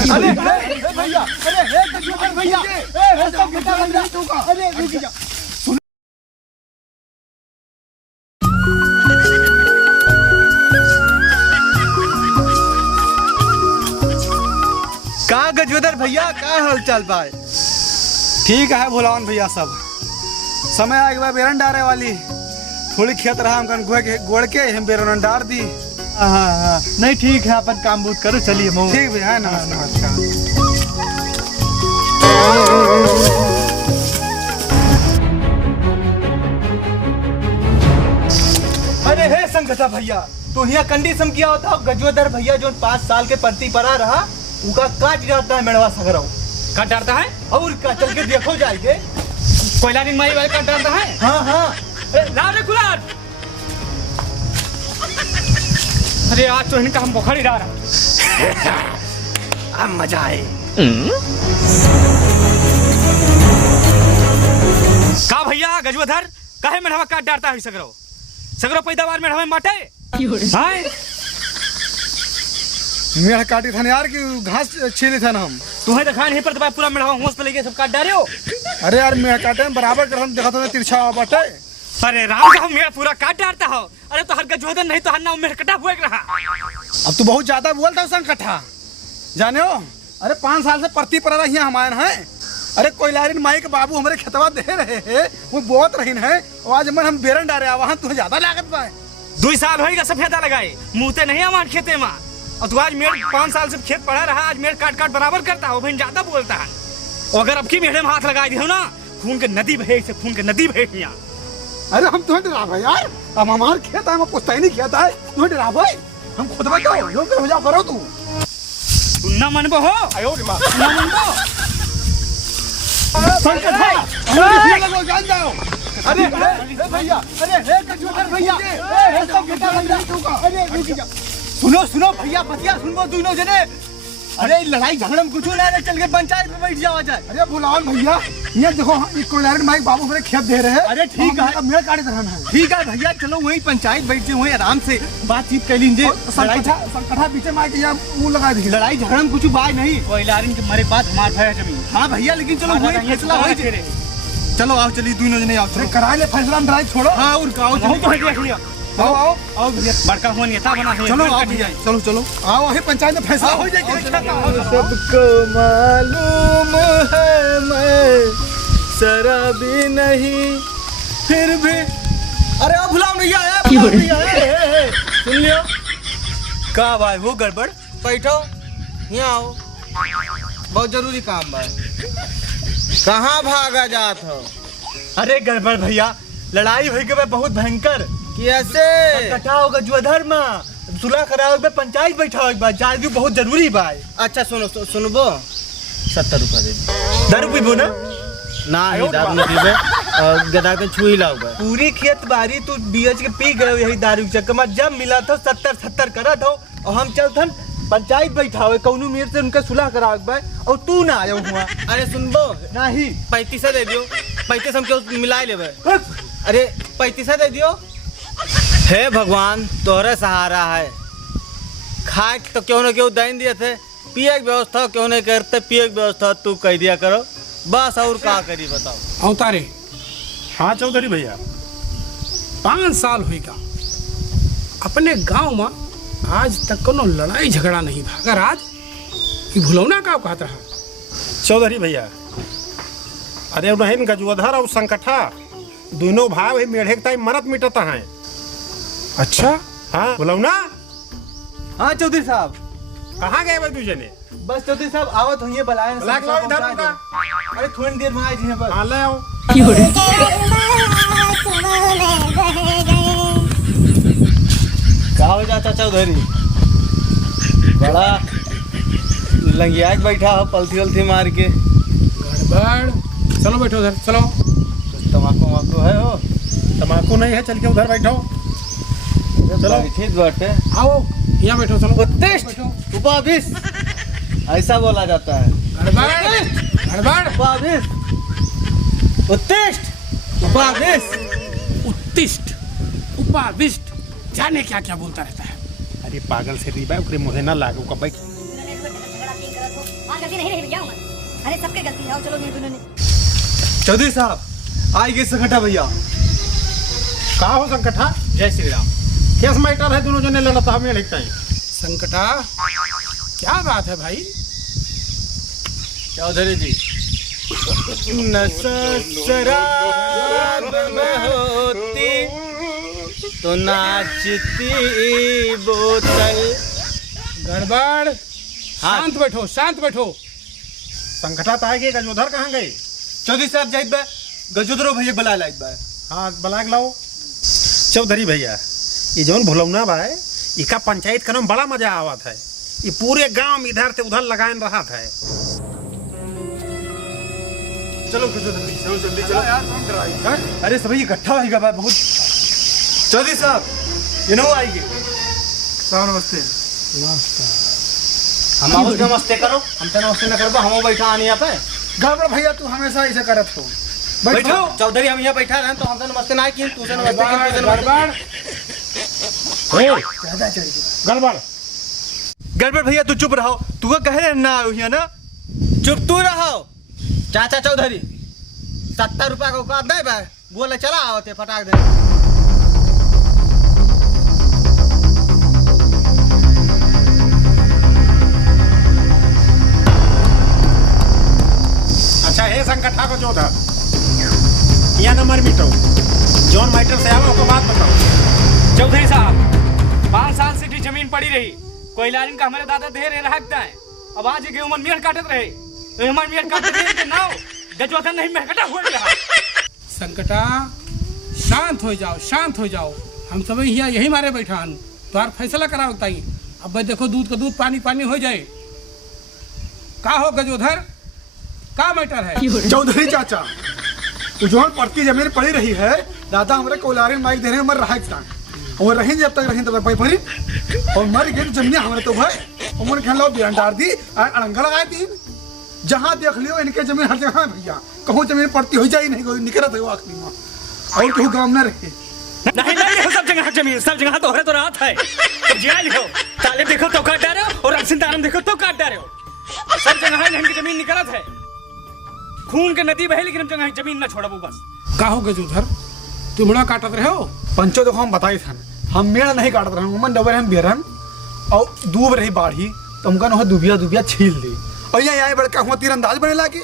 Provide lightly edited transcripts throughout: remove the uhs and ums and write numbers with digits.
अरे भैया, अरे भैया, अरे रुक जा। का गजवेदर भैया, का हाल चाल बा? ठीक है भुलावन भैया, सब समय आ गया बेरन डारे वाली। थोड़ी खेत रहा हम गोड़ के हम बेरन डार दी। हाँ, नहीं ठीक है, अपन काम बूत करो, चलिए। ठीक भैया, नमस्कार। अरे हे संकटा भैया, तो यहाँ कंडीशन किया होता गजवेदर भैया जो 5 साल के परती परा रहा उनका काट जाता है मेड़वा सगराऊ। काट डालता है और का चल के देखो जाएंगे कोयला दिन माई वाले काट डालता है। हाँ लाओ रे कुलाट। अरे आज तो इनका हम बुखार ही डाल रहा। अब मजा आए। का भैया गजवधर काहे मेढ़वा काट डालता है सगरो सगरो पैदावार मेढ़वा में बाटे हाय। मेढ़ काटी था यार कि घास छीली था हम। तुम्हें देखा नहीं पर पूरा मेढ़वा होश पे लेके सब काट डाले हो। अरे यार मेढ़ काटे में बराबर कर हम देखा था तिरछा बाटे। अरे राम का मेढ़ पूरा काट डालता हो। अरे तो हर गजवधर नहीं तो हर ना मेढ़ कटा हुआ रहा। अब तू बहुत ज्यादा बोलता संकटा जाने हो। अरे 5 साल से परती पर रही हमारे हैं। अरे कोयलारिन माई के बाबू हमारे खेतवा दे रहे हैं, वो बहुत रही है। और आज मन हम बेरन डारे वहाँ तुम्हें ज्यादा लागत पाए। 2 साल होगा सफेदा लगाए मुँहते नहीं हमारे खेते में। और तू आज मेढ़ 5 साल से खेत पड़ा रहा, आज मेढ़ काट काट बराबर करता हो। भाई ज्यादा बोलता है। और अगर अब की मेढ़े में हाथ लगा दियो ना खून के नदी बहे से खून के नदी बहे यहाँ। अरे हम तुम्हें डरावा यार, अब हमारे खेत है, हम पुश्ता ही नहीं खेत है, तुम्हें डरावा हम खुद बताओ जो कर जाओ करो। तू ना मनबो हो आयो रे मां, ना मनबो जान जाओ। अरे भैया, अरे गजवेदर भैया, अरे रुक जा। सुनो भैया, बतिया सुनो दोनों जने। अरे लड़ाई झगड़ा में कुछ ना रहे, चल के पंचायत में बैठ जाओ जाए। अरे बुलाओ भैया, ये देखो कोयलारिन माई बाबू मेरे खेत दे रहे हैं। अरे ठीक है, मेरे काटे रहना है। ठीक है भैया, चलो वही पंचायत बैठ जाए, वही आराम से बातचीत कर लीजिए। संकटा पीछे माई के मुंह लगा दी। लड़ाई झगड़ा में कुछ बात नहीं। कोयलारिन के मारे बात हमार भय जमीन। हाँ भैया, लेकिन चलो वही फैसला हो जाए। चलो आओ, चलिए दोनों जने आओ। करा ले फैसला में लड़ाई छोड़ो। हाँ और आओ, आओ भैया, बड़का हो नेता बना है। चलो आओ भैया, चलो आओ, वही पंचायत में फैसला हो जाए। सबको मालूम है मैं शराबी नहीं फिर भी। अरे अब भुलाओ भैया, सुन लियो। का भाई वो गड़बड़? बैठो, यहाँ आओ, बहुत जरूरी काम बा। कहाँ भागा जात हो? अरे गड़बड़ भैया, लड़ाई हुई के बहुत भयंकर। कैसे? कटा होगा जुआधर में सुलह कराओगे, पंचायत बैठा एक बार जाए बहुत जरूरी भाई। अच्छा सुनबो, 70 रुपया दे दो। दारू पीबो ना? ना दारू नहीं पीबे, गदा के छुई लाओगे। पूरी खेत बारी तू बीएच के पी गए यही दारू के चक्कर में। जब मिला था 70 करा था और हम चलथन पंचायत बैठा हुए कौनू मेर से उनका सुलह कराओ भाई, और तू ना आयो हुआ। अरे सुनबो, नहीं 35 दे दियो। 35 हम क्यों मिला लेबे? अरे 35 दे दियो। हे भगवान, तोहरे सहारा है। खाए तो क्यों न क्यों दैन दिए थे, पिए की व्यवस्था क्यों नहीं करते, पिए की व्यवस्था तू कह दिया करो बस। और क्या करी बताओ? अवतारे। हाँ चौधरी भैया, 5 साल होगा अपने गांव में आज तक कोनो लड़ाई झगड़ा नहीं भागा। राज कि भुलौना का कहता है चौधरी भैया। अरे नहीं गजवधर और संकटा दोनों भाई मेढ़े के टाइम मरत मिटता है। अच्छा हाँ बुलाऊना। हाँ चौधरी साहब, कहाँ गए भाई तुझे ने? बस चौधरी साहब आवत हुई बुलाए। अरे थोड़ी देर में आए जी बस। हाँ ले आओ। क्या हो जाता चौधरी? बड़ा लंगिया के बैठा हो, पलथी वलथी मार के। गड़बड़। चलो बैठो उधर, चलो। तम्बाकू वम्बाकू है हो? तम्बाकू नहीं है, चल के उधर बैठो। चलो ठीक बाटे, आओ यहाँ बैठो, चलो। उत्तिष्ठ उपाभिष ऐसा बोला जाता है। गड़बड़। उपाभिष, उत्तिष्ठ उपाभिष, उत्तिष्ठ उपाविष्ट, जाने क्या क्या बोलता रहता है। अरे पागल से री भाई, मुझे ना लागू का भाई। हमारी गलती नहीं रही भैया उमर। अरे सबके गलती है। आओ चलो नहीं दोनों ने। चौधरी साहब आई गए संकटा भैया। का हो संकठा? जय श्री राम। केस मैटर है, दोनों जने लड़ता हमें एक टाइम। संकटा क्या बात है भाई? चौधरी जी नशा शराब में होती तो नाचती बोतल। गड़बड़। शांत बैठो, शांत बैठो। संकठा तो आएगी, गजोधर कहाँ गए? चौधरी साहब जाइत बा गजोदरो भैया बुला लाइत बा। हाँ बलाग लाओ। चौधरी भैया ये जौन भुलौना बा है इका पंचायत करने में बड़ा मजा आवत है। ये पूरे गांव इधर से उधर लगान रहा था। चलो गजोदर भैया चलो जल्दी चलो यार, कौन कराई? अरे सभी इकट्ठा होएगा बा बहुत। चौधरी साहब ये नो आएंगे। साहब नमस्ते। हम आओ नमस्ते करो, हम तो नमस्ते न करबो, हम बैठा आनी यहाँ पे। गड़बड़ भैया तू हमेशा ऐसे करत हो। बैठो। चौधरी हम यहाँ बैठा रहे तो हम तो नमस्ते ना की, तू से नमस्ते की, तू से नमस्ते। गड़बड़। गड़बड़ गड़बड़ भैया तू चुप रहो, तू कह रहे ना आयो हिया ना। चुप तू रहो। चाचा चौधरी 70 रुपया का औकात नहीं बा, बोले चला आवते फटाक दे। अच्छा हे संकठा को जो था यह नंबर मिटो, जॉन मैटर से आओ को बात बताओ। चौधरी साहब 5 साल से जमीन पड़ी रही, कोई लाइन का हमारे दादा दे रहे रखता है। अब आज के उमर मेड़ काटत रहे तो हमारे मेड़ काटते रहे के नाव गजवाधर नहीं महकटा हो रहा। संकटा शांत हो जाओ, शांत हो जाओ। हम सब यहाँ यही मारे बैठा हन, तुम्हारा फैसला कराओ ताई। अब भाई देखो दूध का दूध पानी पानी हो जाए। का हो गजोधर, का मैटर है? चौधरी चाचा जो पड़ती जमीन पड़ी रही है, दादा हमारे कोलारी माइक देने मर रहा है। और रही जब तक रही तब तक पड़ी और मर गई जमीन हमारे तो भाई उम्र खेल लो बिरन डार दी अड़ंगा लगाए दी। जहाँ देख लियो इनके जमीन हर जगह भैया, कहूँ जमीन पड़ती हो जाए नहीं, कोई निकलत है आखिरी में और कहूँ गाँव न रहे। नहीं नहीं सब जगह जमीन, सब जगह तोहरे तो रात है। तो जिया लिखो, ताले देखो तो काट डाले हो और रक्सिन तारम देखो तो काट डाले हो। सब जगह इनकी जमीन निकलत है, खून के नदी बहे, लेकिन हम जगह जमीन न छोड़बू बस। का हो गजोधर, तुमड़ा काटत रहे हो? पंचो देखो हम बताई था हम मेड़ा नहीं काटत रहे, मन डबर हम बेरन और दूब रही बाढ़ी तो हमका न दुबिया दुबिया छील दी और यहाँ आए बड़का हुआ तीरंदाज बने लागे।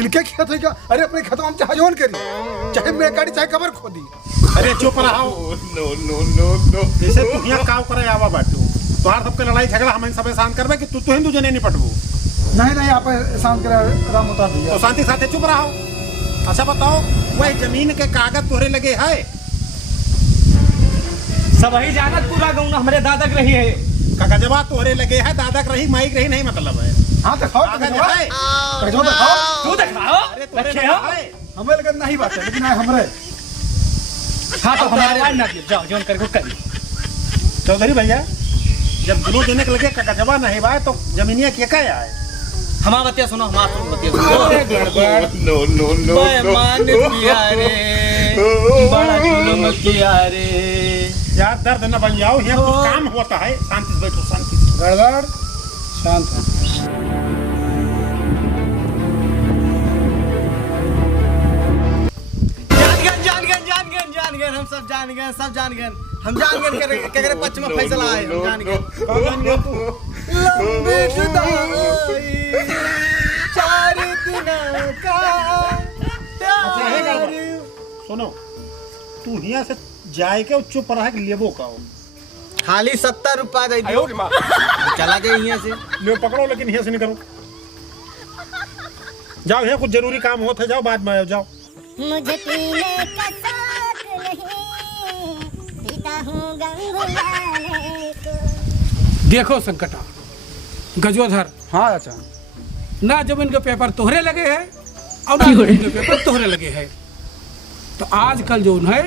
इनके खेत है क्या? अरे अपने खेतों में चाहे जोन करी, चाहे मेड़ काटी चाहे कबर खोदी। अरे चुप रहो। जैसे तू यहाँ काव करे आवा बाटू, तोहार सबके लड़ाई झगड़ा हम सबे शांत करबे कि तू तो हिंदू जने नहीं पटबू। नहीं आप शांत कर राम उतार दिया तो शांति साथे चुप रहो। अच्छा बताओ वही जमीन के कागज तोहरे लगे है? सब वही जानत पूरा गाँव हमारे दादा के रही है। कागजवा तोहरे लगे है, दादा के रही माइक रही नहीं मतलब है। हाँ तो खाओ कागज है। तो खाओ तू दिखाओ रखे हो। हमें लगन नहीं बात है लेकिन हमारे हाँ तो हमारे ना जाओ जोन करके कर। चौधरी भैया जब दोनों जने के लगे कागजवा नहीं बा तो जमीनिया के का आए? हमारा बतिया सुनो, हमारा बतिया सुनो। गड़बड़। बेईमान किया रे, बड़ा जुल्म किया रे। यार दर्द न बन जाओ, यहाँ कुछ काम होता है। शांति से बैठो, शांति से। गड़बड़। शांत हो। जान गए हम सब जान गए, सब जान गए। हम जान गए के करे पक्ष में फैसला आए, हम जान गए। लंबी जुदाई 4 दिन का प्यार। सुनो तू यहाँ से जाए के चुप रहा के लेबो का हो। खाली 70 रुपया दे दियो, चला जाए यहाँ से। ले पकड़ो लेकिन यहाँ से नहीं करो। जाओ यहाँ कुछ जरूरी काम होता है, जाओ बाद में आओ, जाओ। मुझे पीने का शौक नहीं, पीता हूँ गंगुलाने को। देखो संकटा, गजोधर, हाँ अच्छा ना जमीन के पेपर तोहरे लगे हैं और ना जमीन के पेपर तोहरे लगे हैं। तो आजकल जो है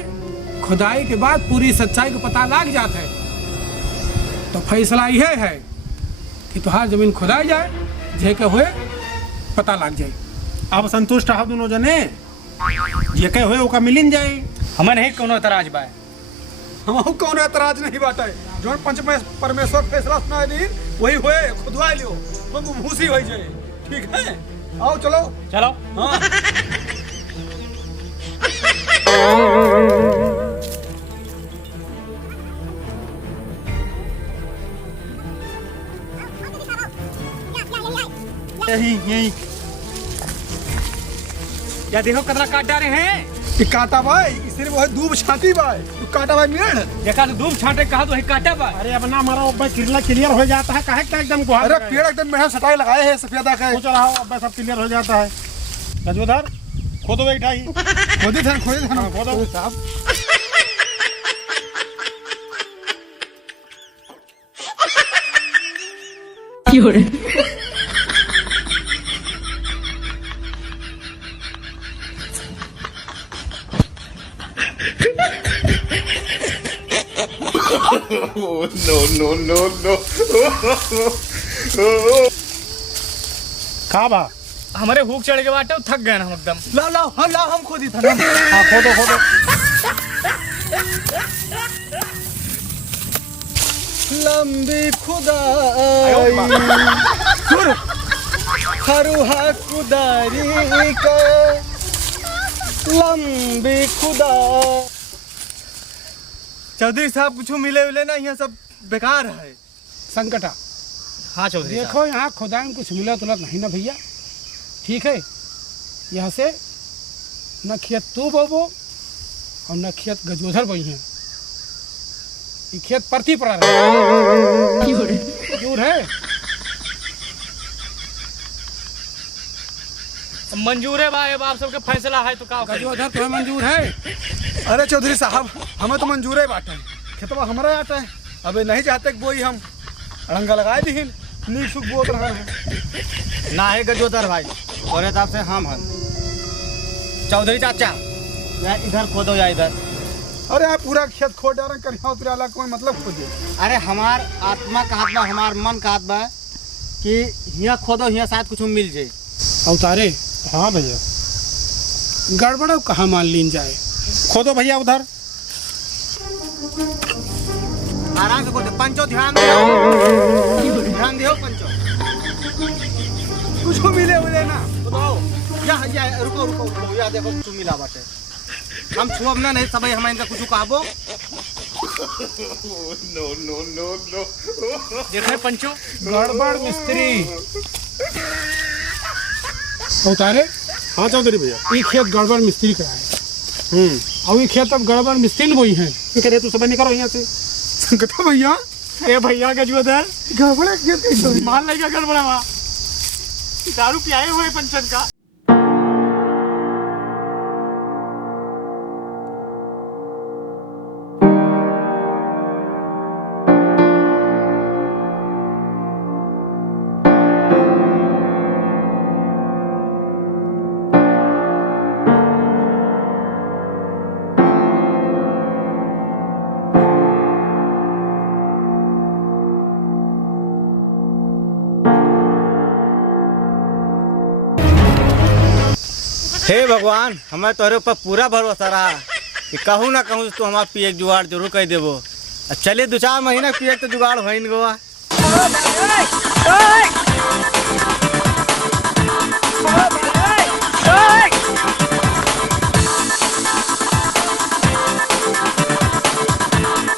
खुदाई के बाद पूरी सच्चाई को पता लग जाता है। तो फैसला यह है कि तुहार जमीन खुदाई जाए, जे के हुए पता लग जाए। अब संतुष्ट हो दोनों जने, ये कहे हुए ओका मिलिन जाए। हमें नहीं कोनो एतराज बा। हम कौन एतराज नहीं बात है। जो पंच परमेश्वर फैसला सुना दी वही हुए खुदवा लियो, तुम भूसी हो जाए। ठीक है आओ चलो। चलो। हाँ यही यही या देखो कितना काट डाले हैं। ये काटा भाई सिर्फ वह दूब छाती भाई तू काटा भाई मेड़। देखा तो धूप छाटे कहा तो है काटा बा। अरे अब ना मारा अब किरला क्लियर हो जाता है काहे का एकदम गुहार अरे पेड़ एकदम मेहनत सटाई लगाए हैं सफेदा का। सोच रहा हूँ अब सब क्लियर हो जाता है। गजोधर खोदो बैठा ही खोदी था हाँ, खोदो। साहब का बा हमारे भूख चढ़ के बाटे थक गए हम एकदम। लाओ लाओ हाँ लाओ हम खोदी था ना। हाँ खोदो खोदो। लंबी खुदाई सुर खरुहा कुदारी का लंबी खुदा। चौधरी साहब कुछ मिले उले ना, यहाँ सब बेकार है। संकटा हाँ चौधरी साहब। देखो यहाँ खुदाई में कुछ मिला तुलत नहीं ना भैया, ठीक है। यहाँ से न खेत तू बोबो और न खेत गजोधर बोई है। ये खेत परती पड़ा रहा दूर है। मंजूर है भाई, अब आप सबका फैसला है तो का करिए। गजोधर तुम्हें मंजूर है? अरे चौधरी साहब हमें तो मंजूर है बाटे, खेतवा हमारा आटा है। अबे नहीं चाहते कि बोई हम अड़ंगा लगाए दी नीक सुख बोत रहा है। ना है गजोदर भाई और हिसाब से हम हैं। चौधरी चाचा या इधर खोदो या इधर। अरे आप पूरा खेत खोद डाल करिया उतरा कोई मतलब खोदे। अरे हमार आत्मा कहत बा, हमार मन कहत बा कि यहाँ खोदो, यहाँ शायद कुछ मिल जाए। अवतारे हाँ भैया गड़बड़ अब कहाँ मान लीन जाए। खोदो भैया उधर। आराम से खोदो। पंचो ध्यान दो, ध्यान दो पंचो। कुछ मिले उले ना खोदो या रुको रुको रुको, या देखो कुछ मिला बाटे। हम छुअब ना नहीं सब हम इनका कुछ कहबो। देखे पंचो गड़बड़ मिस्त्री। अवतारे हाँ चौधरी भैया। ये खेत गड़बड़ मिस्त्री का है और ये खेत अब गड़बड़ मिस्त्री ने बोई है। करे तू सब निकलो यहाँ से। संकटा भैया अरे भैया गजोधर गड़बड़ा खेत कैसे मान लेगा गड़बड़ा वहाँ दारू पियाए हुए पंचन का। हे भगवान हमें तोहरे ऊपर पूरा भरोसा रहा कि कहूँ ना कहूँ तो हमारा पी एक जुगाड़ जरूर कर देबो। चलिए 2-4 महीना पी एक तो जुगाड़ हो ही गोवा।